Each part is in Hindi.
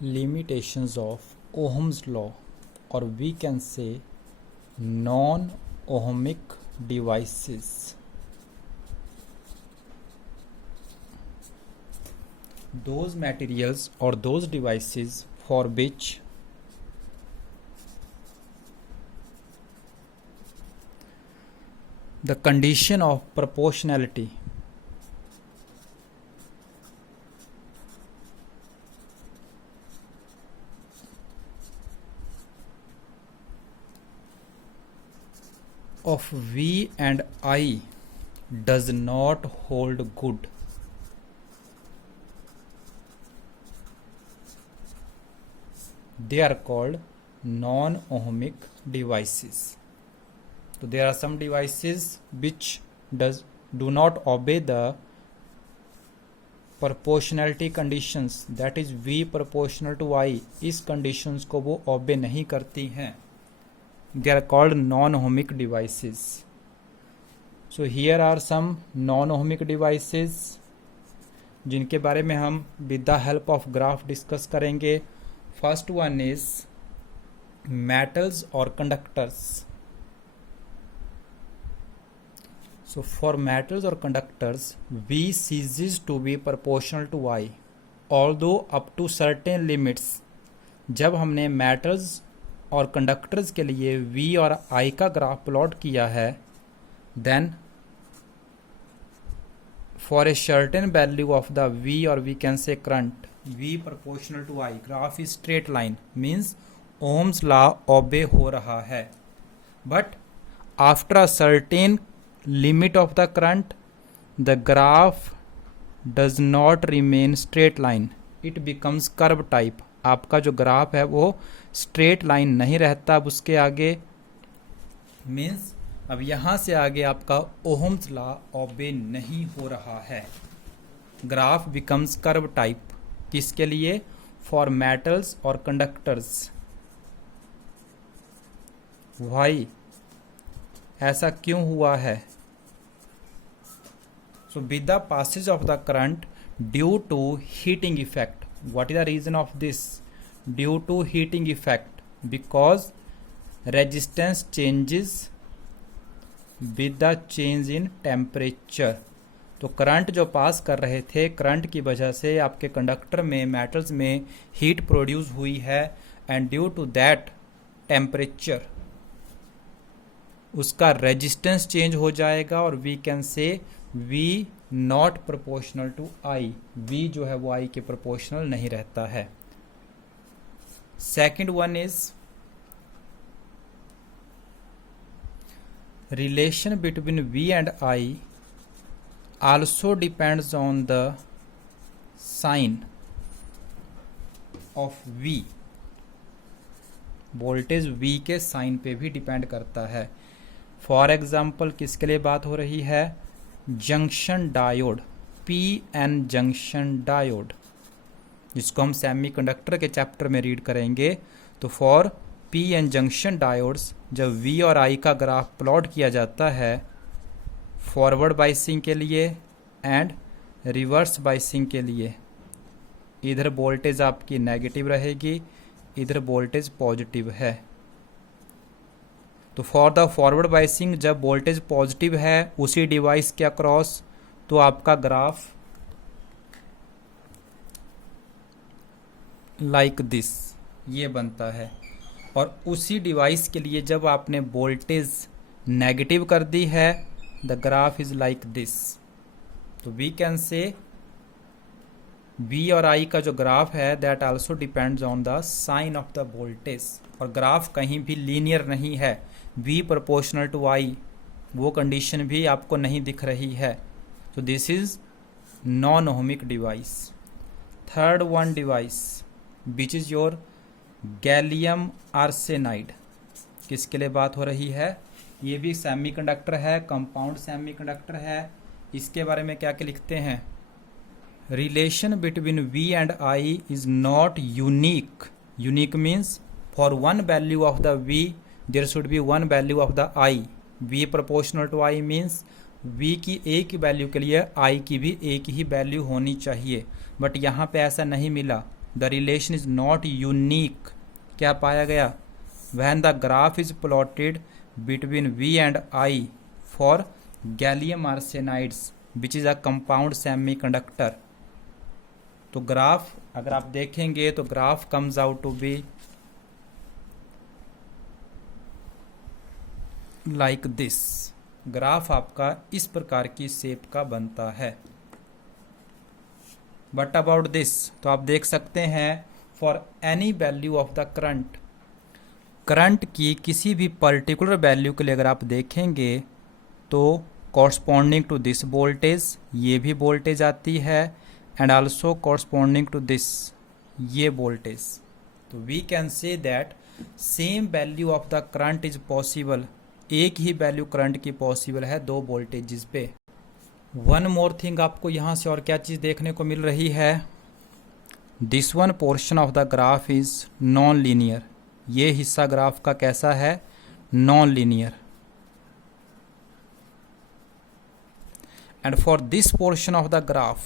limitations of Ohm's law, or we can say non-ohmic devices. Those materials or those devices for which the condition of proportionality of V and I does not hold good. They are called non-ohmic devices. So there are some devices which do not obey the proportionality conditions, that is V proportional to I. इस conditions को वो obey नहीं करती हैं. They are called non-ohmic devices. So here are some non-ohmic devices जिनके बारे में हम with the help of graph discuss करेंगे. First one is metals or conductors. So for metals or conductors, V ceases to be proportional to I, although up to certain limits. जब हमने metals और कंडक्टर्स के लिए V और I का ग्राफ प्लॉट किया है, then for a certain value of the V, or we can say current, V proportional to I, graph is straight line, means Ohm's law obey हो रहा है. But after a certain limit of the current, the graph does not remain straight line, it becomes curve type. आपका जो ग्राफ है वो स्ट्रेट लाइन नहीं रहता. अब उसके आगे मीन्स अब यहाँ से आगे आपका ओहम्स लॉ ओबे नहीं हो रहा है. Graph becomes curve type. किसके लिए? फॉर मेटल्स और कंडक्टर्स. वाई ऐसा क्यों हुआ है? So with the passage of the current due to heating effect. What is the reason of this? Due to heating effect, because resistance changes with the change in temperature. तो करंट जो पास कर रहे थे, करंट की वजह से आपके कंडक्टर में, मेटल्स में हीट प्रोड्यूस हुई है, and due to that temperature उसका रेजिस्टेंस चेंज हो जाएगा, और we can say V not proportional to I. V जो है वो I के प्रोपोर्शनल नहीं रहता है. Second one is relation between V and I also depends on the sign of V. Voltage V के साइन पे भी डिपेंड करता है. फॉर एग्जाम्पल किसके लिए बात हो रही है? Junction diode, PN junction diode, जिसको हम सेमीकंडक्टर के चैप्टर में रीड करेंगे. तो फॉर PN जंक्शन डायोड्स जब V और I का ग्राफ प्लॉट किया जाता है फॉरवर्ड बाइसिंग के लिए एंड रिवर्स बाइसिंग के लिए, इधर वोल्टेज आपकी नेगेटिव रहेगी, इधर वोल्टेज पॉजिटिव है. तो फॉर द फॉरवर्ड बाइसिंग जब वोल्टेज पॉजिटिव है उसी डिवाइस के अक्रॉस, तो आपका ग्राफ लाइक दिस ये बनता है. और उसी डिवाइस के लिए जब आपने वोल्टेज नेगेटिव कर दी है, the graph is like this. तो वी कैन से V और I का जो ग्राफ है that also depends on the sign of the voltage. और ग्राफ कहीं भी लीनियर नहीं है. V प्रोपोर्शनल टू I वो कंडीशन भी आपको नहीं दिख रही है. तो this is non ohmic device. Third one device which is your gallium arsenide. किसके लिए बात हो रही है? ये भी सेमीकंडक्टर है, कंपाउंड सेमीकंडक्टर है. इसके बारे में क्या क्या लिखते हैं? Relation between V and I is not unique. Unique means for one value of the V there should be one value of the I. V proportional to I means V की एक ही वैल्यू के लिए I की भी एक ही वैल्यू होनी चाहिए. बट यहाँ पे ऐसा नहीं मिला. The relation is not unique. क्या पाया गया? When the graph is plotted between V and I for gallium arsenides which is a compound semiconductor. तो ग्राफ अगर आप देखेंगे तो graph comes out to be like this. Graph आपका इस प्रकार की शेप का बनता है। बट अबाउट दिस, तो आप देख सकते हैं for any value of the current, current की किसी भी पर्टिकुलर वैल्यू के लिए अगर आप देखेंगे तो कॉरस्पॉन्डिंग टू दिस वोल्टेज, ये भी वोल्टेज आती है, and also corresponding to this, ये वोल्टेज। तो we can say that same value of the current is possible, एक ही वैल्यू करंट की पॉसिबल है दो वोल्टेजेस पे। वन मोर थिंग, आपको यहाँ से और क्या चीज़ देखने को मिल रही है? This one portion of the graph is non linear. ये हिस्सा ग्राफ का कैसा है? Non linear. And for this portion of the graph,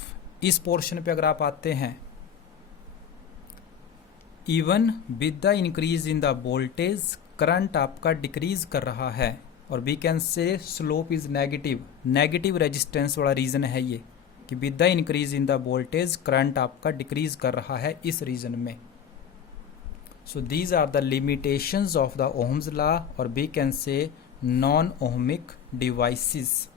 इस पोर्शन पे अगर आप आते हैं, even with the increase in the voltage, current आपका डिक्रीज कर रहा है, और we can say slope is negative. Negative resistance वाला रीजन है ये कि with the increase in the voltage current आपका डिक्रीज कर रहा है इस रीजन में। So these are the limitations of the ohm's law, और we can say non ohmic devices.